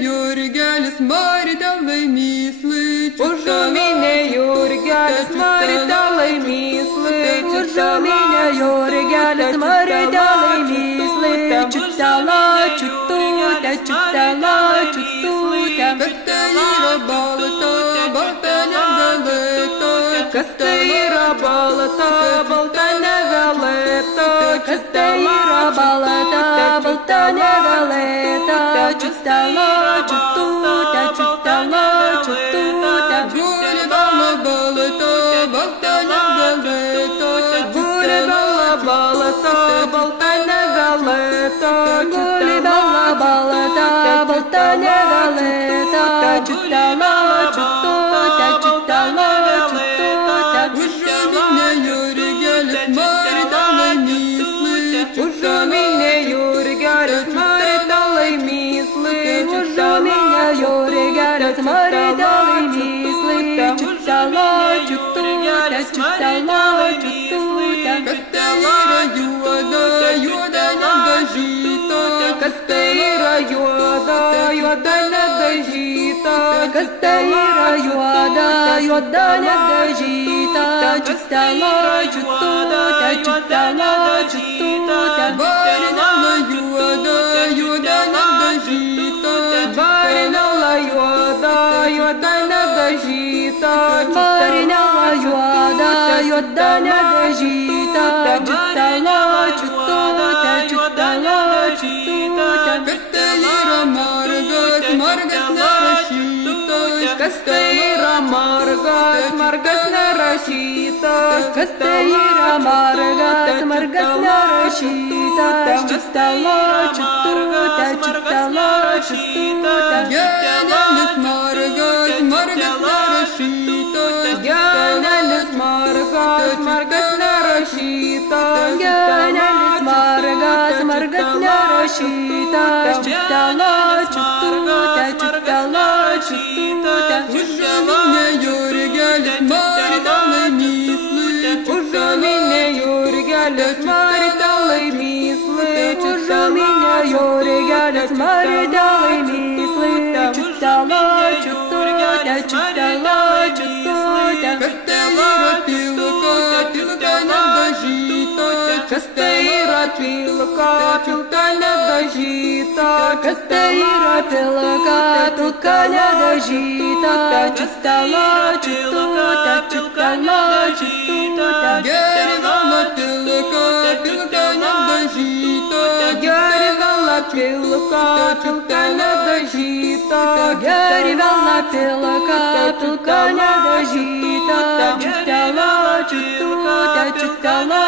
Jurgelis Maritalai mysli, Užuminė Jurgelis Maritalai mysli, Užuminė Jurgelis Maritalai mysli, Čiutela, čiututė, čiutela, čiututė. Kas tai yra balta, balta negalėta, Kas tai yra balta, balta negalėta, Kas tai yra balta, balta negalėta, Čiutela, čiututė, čiutela, čiututė. Guli bala balta, balta negalėta, Guli bala balta, balta negalėta, Guli bala balta, balta negalėta, Čiutela, čiututė, čiutela, čiututė. Užuminė Jurgelis Maritalai mysli, Užuminė Jurgelis Maritalai mysli, Užuminė Jurgelis Maritalai mysli, Čiutela, čiututė, čiutela, čiututė. kas tai yra juoda, juoda nedažyta, Kas tai yra juoda, juoda nedažyta, Kas tai yra juoda, juoda nedažyta, Čiutela, čiututė, čiutela, čiututė. Varinala juoda, juoda nedažyta, Varinala juoda, juoda nedažyta, Varinala juoda, juoda nedažyta, Čiutela, čiututė, čiutela, čiututė. kas tai yra margas, margas nerašytas, Kas tai yra margas, margas nerašytas, Kas tai yra margas, margas nerašytas, Čiutela, čiututė, čiutela, čiututė. Genelis margas, margas nerašytas, Genelis margas, margas nerašytas, Genelis margas, margas nerašytas, Čiutela, čiututė, čiutela, čiututė. Užuminė Jurgelis Maritalai mysli, Užuminė Jurgelis Maritalai mysli, Užuminė Jurgelis Maritalai mysli, Čiutela, čiututė, čiutela, čiututė. kas tai yra pilka, pilka nedažyta, Kas tai yra pilka, pilka nedažyta, Kas tai yra pilka, pilka nedažyta, Čiutela, čiututė, čiutela, čiututė. Gerivala pilka, pilka nedažyta, Gerivela pilka, pilka nedažyta, Gerivela pilka, pilka nedažyta, Čiutela, čiututė, čiutela,